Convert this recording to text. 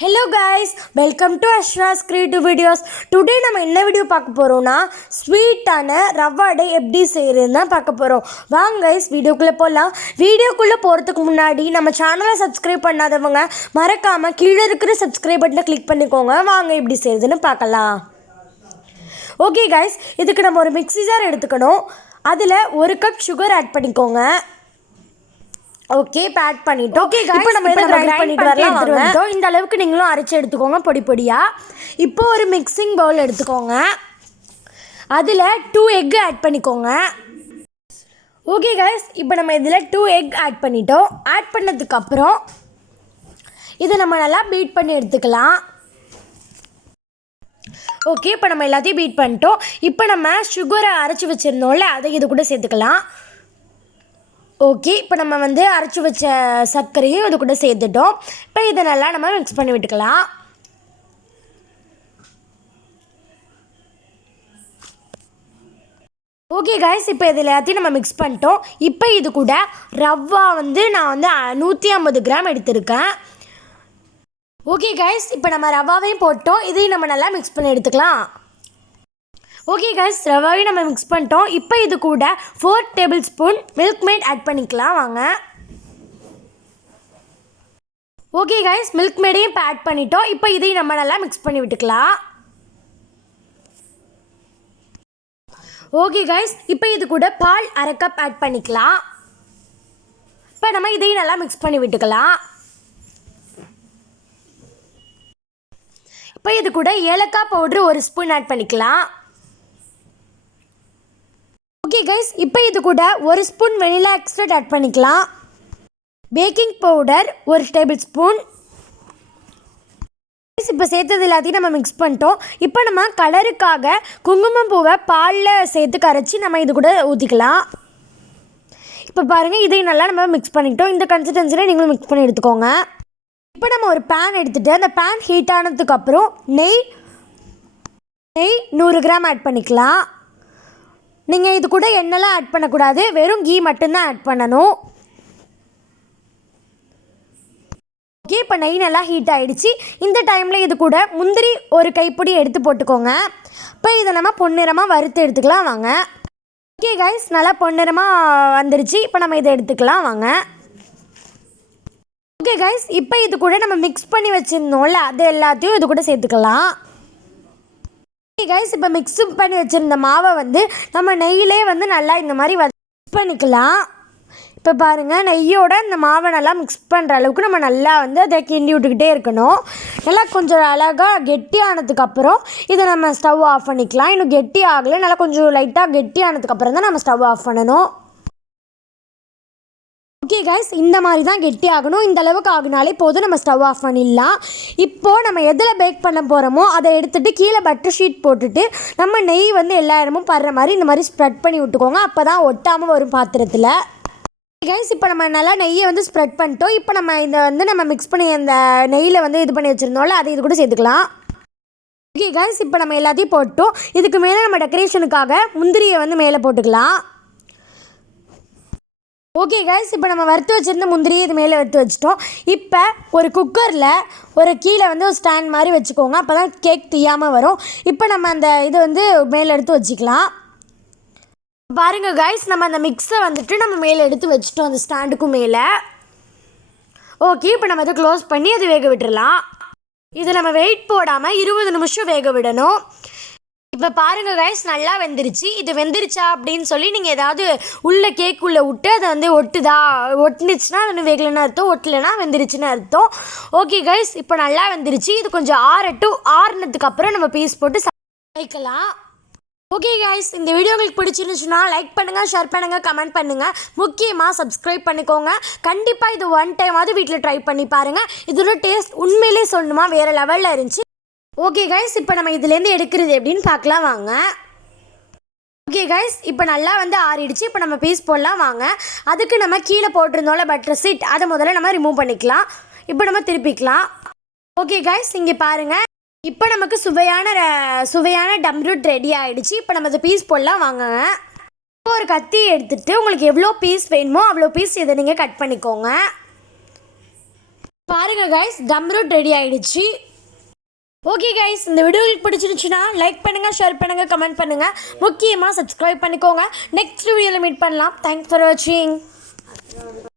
Hello guys, welcome to Ashra's Creative Videos. Today நம்ம என்ன video பார்க்க போறோம்னா ஸ்வீட்டான ரவா அடை எப்படி செய்யறதுன்னு பார்க்க போறோம். வாங்க guys வீடியோக்குள்ள போலாம். வீடியோக்குள்ள போறதுக்கு முன்னாடி நம்ம சேனலை சப்ஸ்கிரைப் பண்ணாதவங்க மறக்காம கீழ இருக்கிற சப்ஸ்கிரைப் பட்டனை கிளிக் பண்ணிக்கோங்க. வாங்க எப்படி செய்யறதுன்னு பார்க்கலாம். ஓகே guys, இதுக்கு நம்ம ஒரு மிக்ஸி ஜார் எடுத்துக்கணும். அதில் 1 கப் சுகர் ஆட் பண்ணிக்கோங்க. ஓகே ஆட் பண்ணிட்டோம். ஓகே இப்போ நம்ம இதை கிரைண்ட் பண்ணிட்டு வரலாம். இந்த அளவுக்கு நீங்களும் அரைச்சி எடுத்துக்கோங்க பொடி பொடியா. இப்போ ஒரு மிக்சிங் பவுல் எடுத்துக்கோங்க. அதில் 2 எக் ஆட் பண்ணிக்கோங்க. ஓகே கைஸ், இப்போ நம்ம இதில் 2 எக் ஆட் பண்ணிட்டோம். ஆட் பண்ணதுக்கப்புறம் இதை நம்ம நல்லா பீட் பண்ணி எடுத்துக்கலாம். ஓகே இப்போ நம்ம எல்லாத்தையும் பீட் பண்ணிட்டோம். இப்போ நம்ம சுகரை அரைச்சி வச்சுருந்தோம்ல அதை இது கூட சேர்த்துக்கலாம். ஓகே இப்போ நம்ம அரைச்சி வச்ச சர்க்கரையும் இது கூட சேர்த்துட்டோம். இப்போ இதை நல்லா நம்ம மிக்ஸ் பண்ணி விட்டுக்கலாம். ஓகே கைஸ், இப்போ இது எல்லாத்தையும் நம்ம மிக்ஸ் பண்ணிட்டோம். இப்போ இது கூட ரவா நான் 150 கிராம் எடுத்திருக்கேன். ஓகே கைஸ், இப்போ நம்ம ரவாவையும் போட்டோம். இதையும் நம்ம நல்லா மிக்ஸ் பண்ணி எடுத்துக்கலாம். ஓகே கைஸ், ரவாவையும் நம்ம மிக்ஸ் பண்ணிட்டோம். இப்போ இது கூட 4 tablespoon Milkmaid add பண்ணிக்கலாம். வாங்க. ஓகே கைஸ், மில்க் மேடையும் இப்போ ஆட் பண்ணிட்டோம். இப்போ இதையும் நம்ம நல்லா மிக்ஸ் பண்ணி விட்டுக்கலாம். ஓகே கைஸ், இப்போ இது கூட பால் 1/2 கப் ஆட் பண்ணிக்கலாம். இப்போ நம்ம இதையும் நல்லா மிக்ஸ் பண்ணி விட்டுக்கலாம். இப்போ இது கூட ஏலக்காய் பவுட்ரு 1 ஸ்பூன் ஆட் பண்ணிக்கலாம். ஓகே கைஸ், இப்போ இது கூட 1 ஸ்பூன் வெனிலா எக்ஸ்ட்ராக்ட் ஆட் பண்ணிக்கலாம். Baking powder 1 table spoon. இப்போ சேர்த்தது எல்லாத்தையும் நம்ம மிக்ஸ் பண்ணிட்டோம். இப்போ நம்ம கலருக்காக குங்குமம் பூவை பாலில் சேர்த்து கரைச்சி நம்ம இது கூட ஊற்றிக்கலாம். இப்போ பாருங்கள், இதையும் நல்லா நம்ம மிக்ஸ் பண்ணிட்டோம். இந்த கன்சிஸ்டன்சியில் நீங்களும் மிக்ஸ் பண்ணி எடுத்துக்கோங்க. இப்போ நம்ம ஒரு பேன் எடுத்துகிட்டு அந்த பேன் ஹீட் ஆனதுக்கப்புறம் நெய் 100 கிராம் ஆட் பண்ணிக்கலாம். நீங்கள் இது கூட எண்ணெய்லாம் ஆட் பண்ணக்கூடாது, வெறும் கீ மட்டும்தான் ஆட் பண்ணணும். ஓகே இப்போ நெய் நல்லா ஹீட் ஆகிடுச்சு. இந்த டைமில் இது கூட முந்திரி 1 கைப்பிடி எடுத்து போட்டுக்கோங்க. இப்போ இதை நம்ம பொன்னிறமாக வறுத்து எடுத்துக்கலாம். வாங்க. ஓகே கைஸ், நல்லா பொன்னிறமாக வந்துருச்சு. இப்போ நம்ம இதை எடுத்துக்கலாம். வாங்க. ஓகே கைஸ், இப்போ இது கூட நம்ம மிக்ஸ் பண்ணி வச்சுருந்தோம்ல அது எல்லாத்தையும் இது கூட சேர்த்துக்கலாம். ஓகே கைஸ், இப்போ மிக்ஸ் பண்ணி வச்சுருந்த மாவை நம்ம நெய்யிலே நல்லா இந்த மாதிரி மிக்ஸ் பண்ணிக்கலாம். இப்போ பாருங்கள், நெய்யோட இந்த மாவை நல்லா மிக்ஸ் பண்ணுற அளவுக்கு நம்ம நல்லா அதை கிண்டி விட்டுக்கிட்டே இருக்கணும். நல்லா கொஞ்சம் அழகாக கெட்டியானதுக்கப்புறம் இதை நம்ம ஸ்டவ் ஆஃப் பண்ணிக்கலாம். இன்னும் கெட்டி ஆகலை, நல்லா கொஞ்சம் லைட்டாக கெட்டியானதுக்கப்புறம் தான் நம்ம ஸ்டவ் ஆஃப் பண்ணணும். ஓகே கைஸ், இந்த மாதிரி தான் கெட்டி ஆகணும். இந்த அளவுக்கு ஆகினாலே போதும், நம்ம ஸ்டவ் ஆஃப் பண்ணிடலாம். இப்போது நம்ம எதில் பேக் பண்ண போகிறோமோ அதை எடுத்துகிட்டு கீழே பட்டர் ஷீட் போட்டுட்டு நம்ம நெய் எல்லா இடமும் படுற மாதிரி இந்த மாதிரி ஸ்ப்ரெட் பண்ணி விட்டுக்கோங்க. அப்போ தான் ஒட்டாமல் வரும் பாத்திரத்தில். கைஸ், இப்போ நம்ம நல்லா நெய்யை ஸ்ப்ரெட் பண்ணிட்டோம். இப்போ நம்ம இதை நம்ம மிக்ஸ் பண்ணி அந்த நெய்யில் இது பண்ணி வச்சுருந்தோம்ல அதை இது கூட சேர்த்துக்கலாம். ஓகே கைஸ், இப்போ நம்ம எல்லாத்தையும் போட்டோம். இதுக்கு மேலே நம்ம டெக்கரேஷனுக்காக முந்திரியை மேலே போட்டுக்கலாம். ஓகே கைஸ், இப்போ நம்ம வறுத்து வச்சுருந்த முந்திரியை இது மேலே வறுத்து வச்சுட்டோம். இப்போ ஒரு குக்கரில் ஒரு கீழே ஒரு ஸ்டாண்ட் மாதிரி வச்சுக்கோங்க. அப்போ தான் கேக் தீயாமல் வரும். இப்போ நம்ம அந்த இது மேலே எடுத்து வச்சுக்கலாம். பாருங்கள் கைஸ், நம்ம அந்த மிக்ஸை நம்ம மேலே எடுத்து வச்சுட்டோம் அந்த ஸ்டாண்டுக்கும் மேலே. ஓகே இப்போ நம்ம அதை க்ளோஸ் பண்ணி அதை வேக விட்டுடலாம். இதை நம்ம வெயிட் போடாமல் 20 நிமிஷம் வேக விடணும். இப்போ பாருங்கள் கைஸ், நல்லா வெந்துருச்சு. இது வெந்துருச்சா அப்படின்னு சொல்லி நீங்கள் ஏதாவது உள்ள கேக்குள்ளே விட்டு அதை ஒட்டுனுச்சுன்னா அது வேகலைன்னு அர்த்தம், ஒட்டலைன்னா வெந்துருச்சுன்னு அர்த்தம். ஓகே கைஸ், இப்போ நல்லா வெந்துருச்சு. இது கொஞ்சம் ஆறுனதுக்கு அப்புறம் நம்ம பீஸ் போட்டு வைக்கலாம். ஓகே கைஸ், இந்த வீடியோ உங்களுக்கு பிடிச்சிருந்துச்சுன்னா லைக் பண்ணுங்கள், ஷேர் பண்ணுங்கள், கமெண்ட் பண்ணுங்கள். முக்கியமாக சப்ஸ்கிரைப் பண்ணிக்கோங்க. கண்டிப்பாக இது 1 டைமாவது வீட்டில் ட்ரை பண்ணி பாருங்கள். இதோட டேஸ்ட் உண்மையிலே சொல்லணுமா வேறு லெவலில் இருந்துச்சு. ஓகே கைஸ், இப்போ நம்ம இதுலேருந்து எடுக்கிறது எப்படின்னு பார்க்கலாம். வாங்க. ஓகே கைஸ், இப்போ நல்லா ஆறிடுச்சு. இப்போ நம்ம பீஸ் போடலாம். வாங்க. அதுக்கு நம்ம கீழே போட்டிருந்தோம்ல பட்டர் ஷீட், அதை முதல்ல நம்ம ரிமூவ் பண்ணிக்கலாம். இப்போ நம்ம திருப்பிக்கலாம். ஓகே கைஸ், இங்கே பாருங்கள், இப்போ நமக்கு சுவையான டம்ரூட் ரெடி ஆகிடுச்சு. இப்போ நம்ம அதை பீஸ் போடலாம். வாங்குங்க. இப்போ ஒரு கத்தி எடுத்துகிட்டு உங்களுக்கு எவ்வளோ பீஸ் வேணுமோ அவ்வளோ பீஸ் இதை நீங்கள் கட் பண்ணிக்கோங்க. பாருங்கள் கைஸ், கம் ரூட் ரெடி ஆகிடுச்சு. ஓகே கைஸ், இந்த வீடியோ பிடிச்சிருந்துச்சுன்னா லைக் பண்ணுங்கள், ஷேர் பண்ணுங்கள், கமெண்ட் பண்ணுங்கள், முக்கியமாக சப்ஸ்கிரைப் பண்ணிக்கோங்க. நெக்ஸ்ட் வீடியோவில் மீட் பண்ணலாம். தேங்க்ஸ் ஃபார் வாட்சிங்.